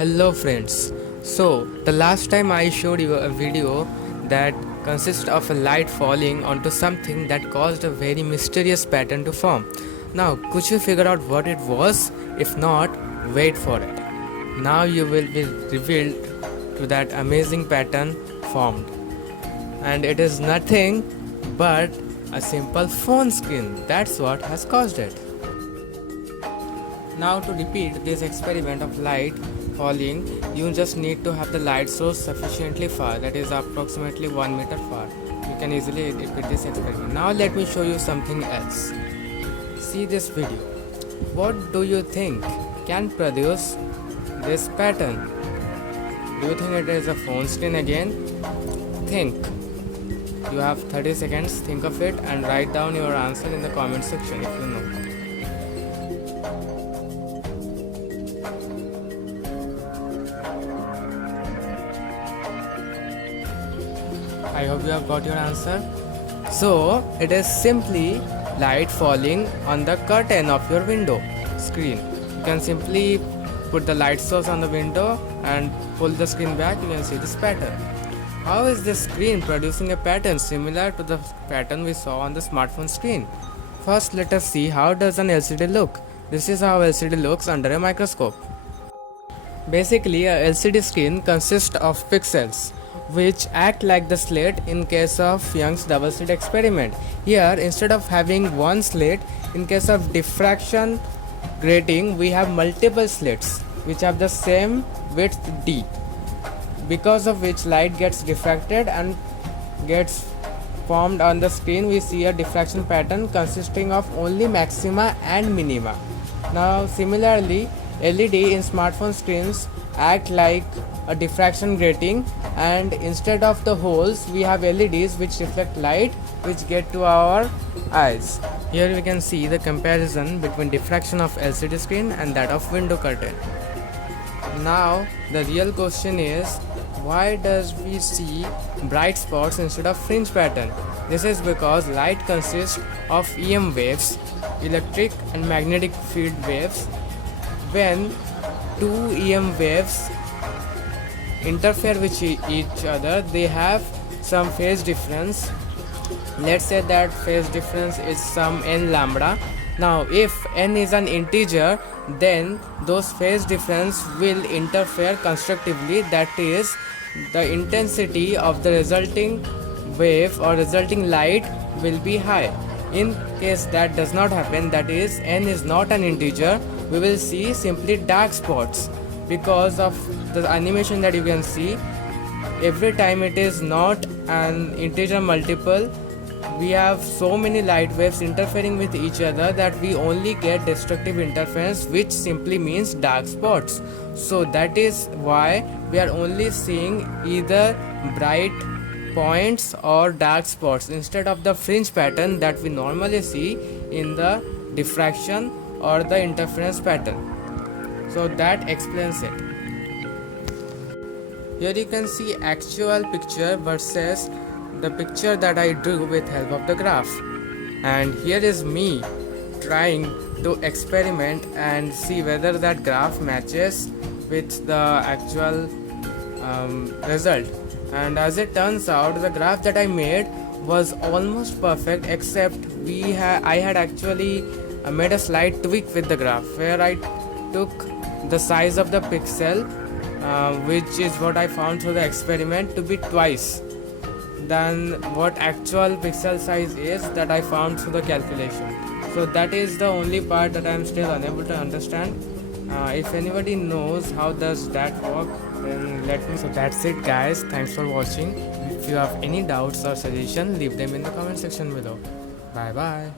Hello friends. So the last time I showed you a video that consists of a light falling onto something that caused a very mysterious pattern to form. Now could you figure out what it was? If not, wait for it. Now you will be revealed to that amazing pattern formed. And it is nothing but a simple phone screen. That's what has caused it. Now to repeat this experiment of light falling, you just need to have the light source sufficiently far, that is approximately 1 meter far. You can easily repeat this experiment. Now let me show you something else. See this video. What do you think can produce this pattern? Do you think it is a phone screen again? Think. You have 30 seconds, think of it and write down your answer in the comment section if you know. I hope you have got your answer. So it is simply light falling on the curtain of your window screen. You can simply put the light source on the window and pull the screen back. You can see this pattern. How is this screen producing a pattern similar to the pattern we saw on the smartphone screen? First, let us see how does an LCD look. This is how LCD looks under a microscope. Basically, a LCD screen consists of pixels which act like the slit in case of Young's double slit experiment. Here, instead of having one slit, in case of diffraction grating, we have multiple slits which have the same width d, because of which light gets diffracted and gets formed on the screen. We see a diffraction pattern consisting of only maxima and minima. Now similarly, LED in smartphone screens act like a diffraction grating, and instead of the holes we have LEDs which reflect light which get to our eyes. Here we can see the comparison between diffraction of LCD screen and that of window curtain. Now the real question is, why does we see bright spots instead of fringe pattern? This is because light consists of EM waves, electric and magnetic field waves. When two EM waves interfere with each other, they have some phase difference. Let's say that phase difference is some n lambda. Now if n is an integer, then those phase difference will interfere constructively, that is, the intensity of the resulting wave or resulting light will be high. In case that does not happen, that is n is not an integer, we will see simply dark spots. Because of the animation that you can see, every time it is not an integer multiple, we have so many light waves interfering with each other that we only get destructive interference, which simply means dark spots. So that is why we are only seeing either bright points or dark spots instead of the fringe pattern that we normally see in the diffraction or the interference pattern. So that explains it. Here you can see actual picture versus the picture that I drew with help of the graph. And here is me trying to experiment and see whether that graph matches with the actual result. And as it turns out, the graph that I made was almost perfect, except I had actually made a slight tweak with the graph where I took the size of the pixel, which is what I found through the experiment, to be twice than what actual pixel size is that I found through the calculation. So that is the only part that I am still unable to understand. If anybody knows how does that work, then let me. So that's it guys, thanks for watching. If you have any doubts or suggestions, leave them in the comment section below. Bye bye.